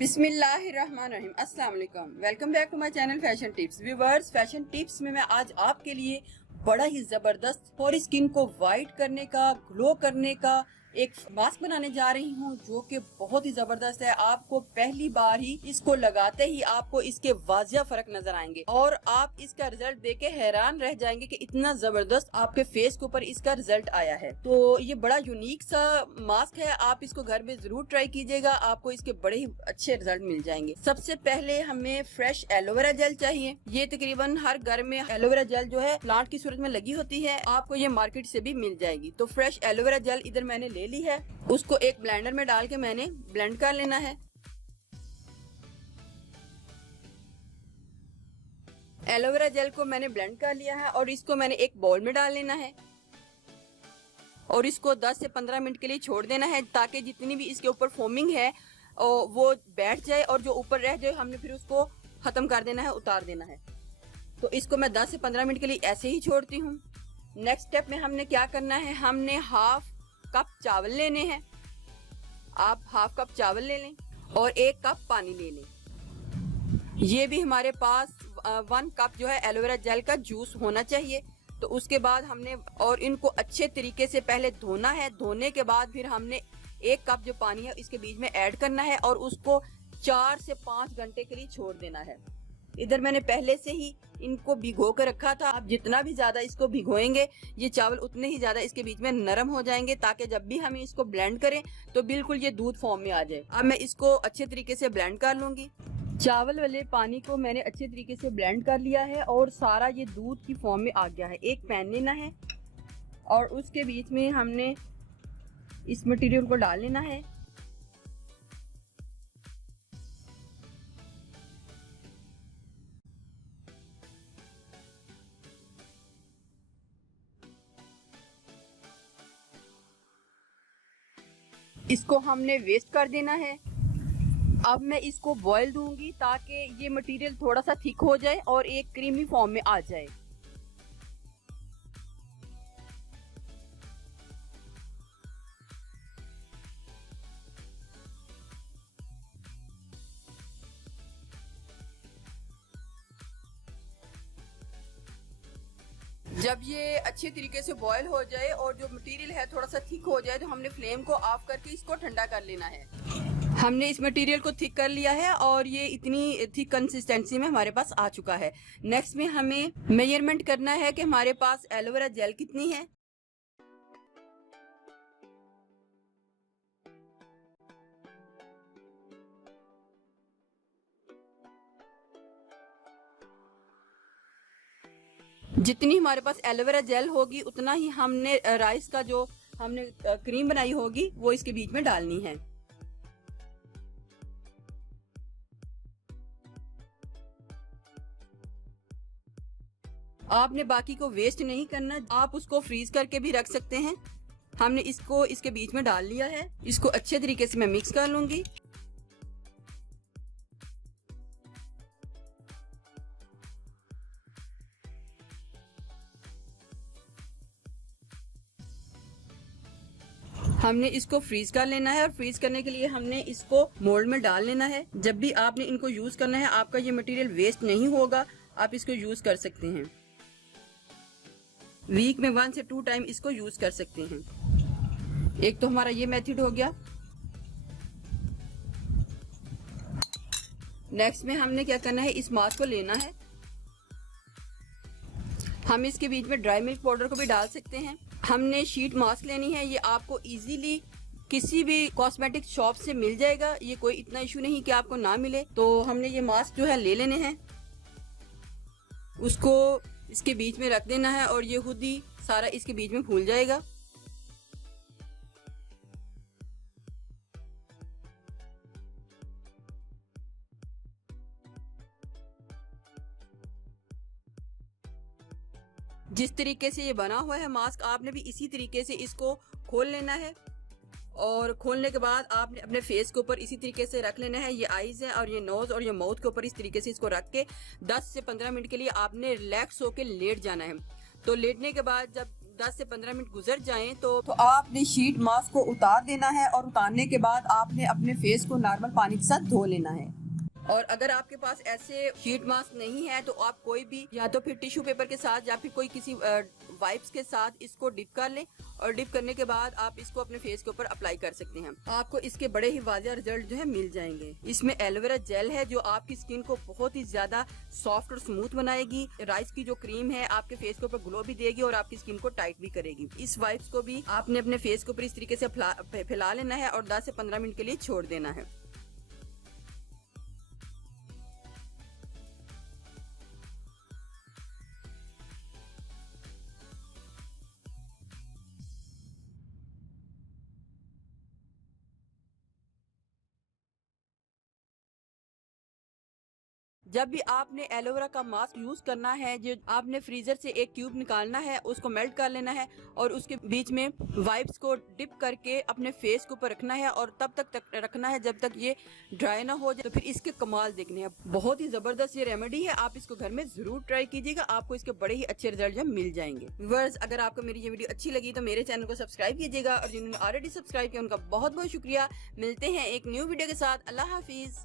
बिस्मिल्लाहिर्रहमानिर्रहीम। अस्सलाम वालेकुम। Welcome back to my channel fashion tips. Viewers, fashion tips में मैं आज आपके लिए बड़ा ही जबरदस्त और स्किन को वाइट करने का, ग्लो करने का एक मास्क बनाने जा रही हूँ जो कि बहुत ही जबरदस्त है। आपको पहली बार ही इसको लगाते ही आपको इसके वाजिया फर्क नजर आएंगे और आप इसका रिजल्ट देख के हैरान रह जाएंगे कि इतना जबरदस्त आपके फेस के ऊपर इसका रिजल्ट आया है। तो ये बड़ा यूनिक सा मास्क है, आप इसको घर में जरूर ट्राई कीजिएगा, आपको इसके बड़े ही अच्छे रिजल्ट मिल जाएंगे। सबसे पहले हमें फ्रेश एलोवेरा जेल चाहिए। ये तकरीबन हर घर में एलोवेरा जेल जो है प्लांट की सूरत में लगी होती है, आपको ये मार्केट से भी मिल जाएगी। तो फ्रेश एलोवेरा जेल इधर मैंने ले ली है, उसको एक ब्लेंडर में डाल के मैंने ब्लेंड कर लेना है। एलोवेरा जेल को मैंने ब्लेंड कर लिया है और इसको मैंने एक बाउल में डाल लेना है और इसको 10 से 15 मिनट के लिए छोड़ देना है ताकि जितनी भी इसके ऊपर फोमिंग है वो बैठ जाए और जो ऊपर रह जाए हमने फिर उसको खत्म कर देना है, उतार देना है। तो इसको मैं 10 से 15 मिनट के लिए ऐसे ही छोड़ती हूँ। नेक्स्ट स्टेप में हमने क्या करना है, हमने हाफ कप चावल लेने हैं। आप हाफ कप चावल ले लें और 1 कप पानी ले लें। ये भी हमारे पास 1 कप जो है एलोवेरा जेल का जूस होना चाहिए। तो उसके बाद हमने और इनको अच्छे तरीके से पहले धोना है। धोने के बाद फिर हमने 1 कप जो पानी है इसके बीच में ऐड करना है और उसको 4 से 5 घंटे के लिए छोड़ देना है। इधर मैंने पहले से ही इनको भिगो कर रखा था। आप जितना भी ज्यादा इसको भिगोएंगे ये चावल उतने ही ज्यादा इसके बीच में नरम हो जाएंगे ताकि जब भी हम इसको ब्लेंड करें तो बिल्कुल ये दूध फॉर्म में आ जाए। अब मैं इसको अच्छे तरीके से ब्लेंड कर लूंगी। चावल वाले पानी को मैंने अच्छे तरीके से ब्लेंड कर लिया है और सारा ये दूध की फॉर्म में आ गया है। एक पैन लेना है और उसके बीच में हमने इस मटेरियल को डाल लेना है। इसको हमने वेस्ट कर देना है। अब मैं इसको बॉईल दूंगी ताकि ये मटेरियल थोड़ा सा थिक हो जाए और एक क्रीमी फॉर्म में आ जाए। जब ये अच्छे तरीके से बॉईल हो जाए और जो मटेरियल है थोड़ा सा थिक हो जाए तो हमने फ्लेम को ऑफ करके इसको ठंडा कर लेना है। हमने इस मटेरियल को थिक कर लिया है और ये इतनी थिक कंसिस्टेंसी में हमारे पास आ चुका है। नेक्स्ट में हमें मेजरमेंट करना है कि हमारे पास एलोवेरा जेल कितनी है। जितनी हमारे पास एलोवेरा जेल होगी उतना ही हमने राइस का जो हमने क्रीम बनाई होगी वो इसके बीच में डालनी है। आपने बाकी को वेस्ट नहीं करना, आप उसको फ्रीज करके भी रख सकते हैं। हमने इसको इसके बीच में डाल लिया है। इसको अच्छे तरीके से मैं मिक्स कर लूंगी। हमने इसको फ्रीज कर लेना है और फ्रीज करने के लिए हमने इसको मोल्ड में डाल लेना है। जब भी आपने इनको यूज करना है आपका ये मटेरियल वेस्ट नहीं होगा, आप इसको यूज कर सकते हैं। वीक में 1 से 2 टाइम इसको यूज कर सकते हैं। एक तो हमारा ये मेथड हो गया। नेक्स्ट में हमने क्या करना है, इस मास्क को लेना है। हम इसके बीच में ड्राई मिल्क पाउडर को भी डाल सकते हैं। हमने शीट मास्क लेनी है। ये आपको इजीली किसी भी कॉस्मेटिक शॉप से मिल जाएगा, ये कोई इतना इशू नहीं कि आपको ना मिले। तो हमने ये मास्क जो है ले लेने हैं, उसको इसके बीच में रख देना है और ये खुद ही सारा इसके बीच में फूल जाएगा। जिस तरीके से ये बना हुआ है मास्क, आपने भी इसी तरीके से इसको खोल लेना है और खोलने के बाद आपने अपने फेस के ऊपर इसी तरीके से रख लेना है। ये आईज है और ये नोज और ये माउथ के ऊपर इस तरीके से इसको रख के 10 से 15 मिनट के लिए आपने रिलैक्स होकर लेट जाना है। तो लेटने के बाद जब 10 से 15 मिनट गुजर जाएं तो आपने शीट मास्क को उतार देना है और उतारने के बाद आपने अपने फेस को नॉर्मल पानी के साथ धो लेना है। और अगर आपके पास ऐसे शीट मास्क नहीं है तो आप कोई भी या तो फिर टिश्यू पेपर के साथ या फिर कोई किसी वाइप्स के साथ इसको डिप कर लें और डिप करने के बाद आप इसको अपने फेस के ऊपर अप्लाई कर सकते हैं। आपको इसके बड़े ही वाज़ेह रिजल्ट जो है मिल जाएंगे। इसमें एलोवेरा जेल है जो आपकी स्किन को बहुत ही ज्यादा सॉफ्ट और स्मूथ बनाएगी। राइस की जो क्रीम है आपके फेस के ऊपर ग्लो भी देगी और आपकी स्किन को टाइट भी करेगी। इस वाइप्स को भी आपने अपने फेस के ऊपर इस तरीके से फैला लेना है और 10 से 15 मिनट के लिए छोड़ देना है। जब भी आपने एलोवेरा का मास्क यूज करना है, जो आपने फ्रीजर से एक ट्यूब निकालना है, उसको मेल्ट कर लेना है और उसके बीच में वाइप्स को डिप करके अपने फेस के ऊपर रखना है और तब तक रखना है जब तक ये ड्राई ना हो जाए। तो फिर इसके कमाल देखने हैं। बहुत ही जबरदस्त ये रेमेडी है, आप इसको घर में जरूर ट्राई कीजिएगा, आपको इसके बड़े ही अच्छे रिजल्ट जो मिल जाएंगे। व्यूअर्स, अगर आपको मेरी ये वीडियो अच्छी लगी तो मेरे चैनल को सब्सक्राइब कीजिएगा और जिन्होंने ऑलरेडी सब्सक्राइब किया उनका बहुत बहुत शुक्रिया। मिलते हैं एक न्यू वीडियो के साथ। अल्लाह हाफिज।